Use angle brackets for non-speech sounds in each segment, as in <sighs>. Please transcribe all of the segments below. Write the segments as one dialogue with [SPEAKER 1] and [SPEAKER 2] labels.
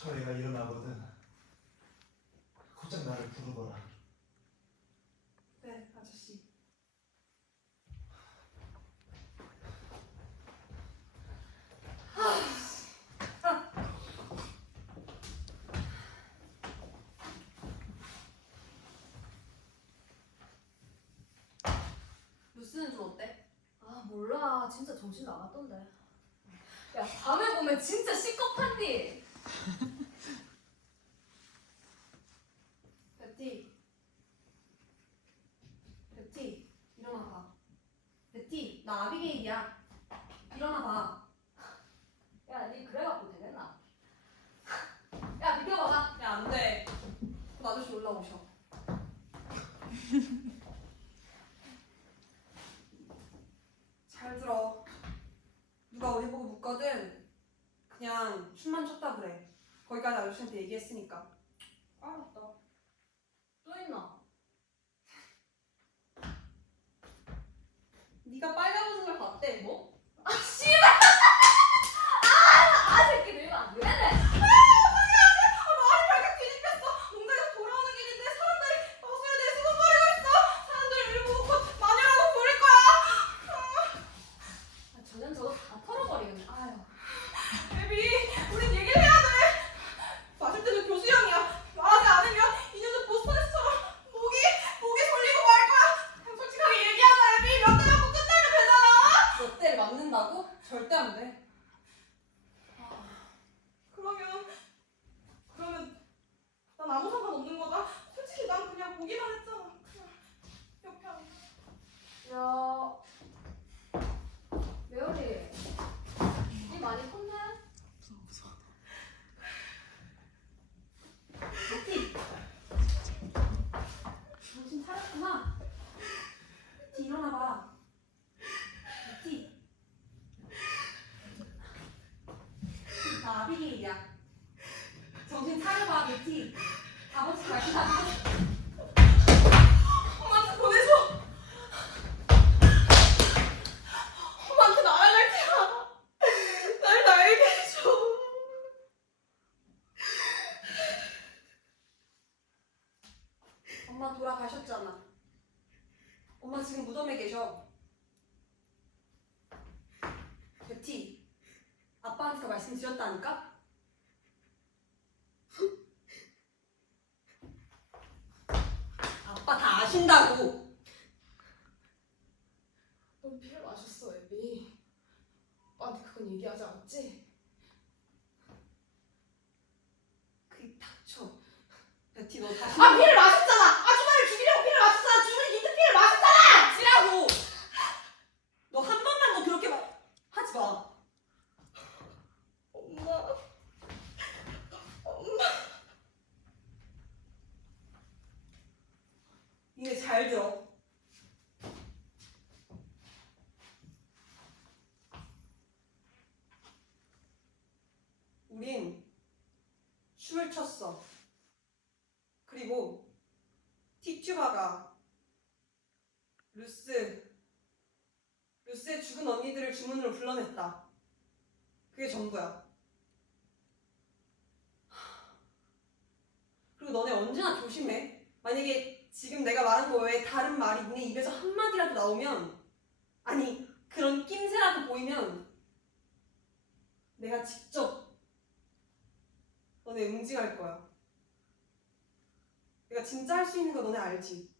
[SPEAKER 1] 저 애가 일어나거든. 곧장 나를 부르거라.
[SPEAKER 2] 네, 아저씨. <sighs>
[SPEAKER 3] 루스는 좀 어때?
[SPEAKER 4] 아 몰라 진짜 정신 나갔던데 야 밤에 보면 진짜 시커판디 <laughs>
[SPEAKER 3] 베티. 베티, 일어나봐. 베티, 나 아비게일이야. 일어나봐.
[SPEAKER 4] 야니 그래갖고 되겠나 야 비켜봐봐
[SPEAKER 3] 야, 안 돼. 그 아저씨 올라오셔. 잘 들어. 누가 우리 보고 묻거든. 그냥 춤만 췄다 그래. 아저씨한테 얘기했으니까.
[SPEAKER 4] 알았다 또 있나?
[SPEAKER 3] 네가 빨간 옷을 걸 봤대, 뭐?
[SPEAKER 4] 아 씨발 아 새끼들 이거 안 되네
[SPEAKER 3] 발칵 뒤집혔어. 농장에서 돌아오는 길인데 사람들이 어수에 내 수건거리고 있어. 사람들이 우리 보고 곧 마녀라고 부를 거야.
[SPEAKER 4] 아, 저년 저거 다 털어버리겠네 아유
[SPEAKER 3] 베비, 우린 얘기를 해야 돼. 마실 때도 교수 형이야. 말하지 않으면 2년 전 보스턴에서처럼 목이 목이 졸리고 말 거야. 그냥 솔직하게 얘기하자, 베비. 몇 대 맞고 끝나면 되잖아. 몇 대를 맞는다고? 절대 안 돼. 그러면 그러면 난 아무 상관 없는 거다. 솔직히 난 그냥 보기만 했잖아. 그냥 옆에 앉아.
[SPEAKER 4] 야 메어리 니 많이 컸네?
[SPEAKER 3] 베티. 정신 차렸구나. 베티 일어나봐. 베티. 나 아비게일이야. 정신 차려봐, 베티. 아버지 갈고 엄마한테 보내줘. 엄마한테 날아갈 테야. 날 날게 해줘. 엄마 돌아가셨잖아. 엄마 지금 무덤에 계셔. 베티, 아빠한테 말씀드렸다니까? 아신다고.
[SPEAKER 2] 넌 피를 마셨어, 애비. 오빠한테 그건 얘기하지 않았지?
[SPEAKER 3] 그이 닥쳐. 베티 너 다시.
[SPEAKER 2] 아, 피를 마셨잖아! 아줌마를 죽이려고 피를 마셨잖아! 죽는 니트 피를 마셨잖아!
[SPEAKER 3] 지라고. 너 한 번만 더 그렇게 말 하지 마.
[SPEAKER 2] 엄마.
[SPEAKER 3] 이제 잘 들어. 우린 춤을 췄어. 그리고 티튜바가 루스, 루스의 죽은 언니들을 주문으로 불러냈다. 그게 전부야. 그리고 너네 언제나 조심해. 만약에 지금 내가 말한 거 외에 다른 말이 니네 입에서 한마디라도 나오면 아니 그런 낌새라도 보이면 내가 직접 너네 응징할 거야. 내가 진짜 할 수 있는 거 너네 알지?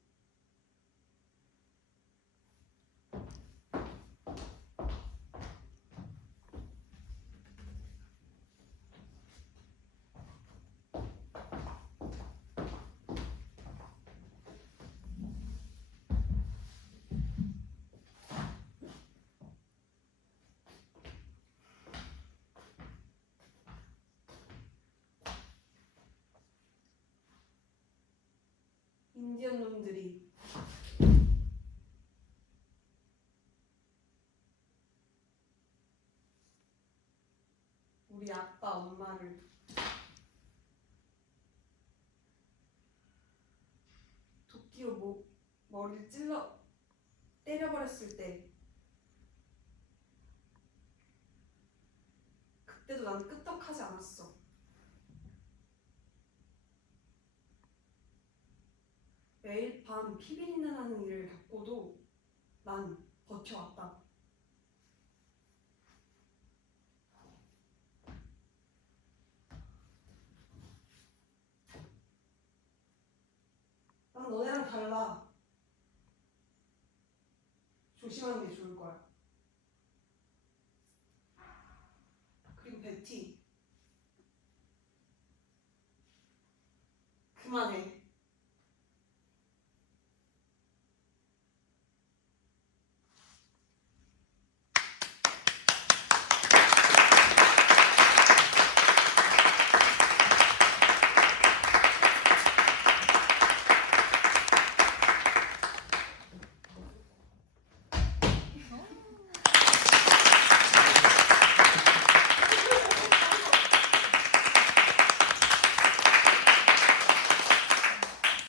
[SPEAKER 3] 인디언 놈들이. 우리 아빠 엄마를. 도끼로 목 머리를 찔러 때려버렸을 때. 그때도 난 끄떡하지 않았어. 매일 밤 피비린내 나는 일을 겪고도 난 버텨왔다. 난 너네랑 달라. 조심하는 게 좋을 거야.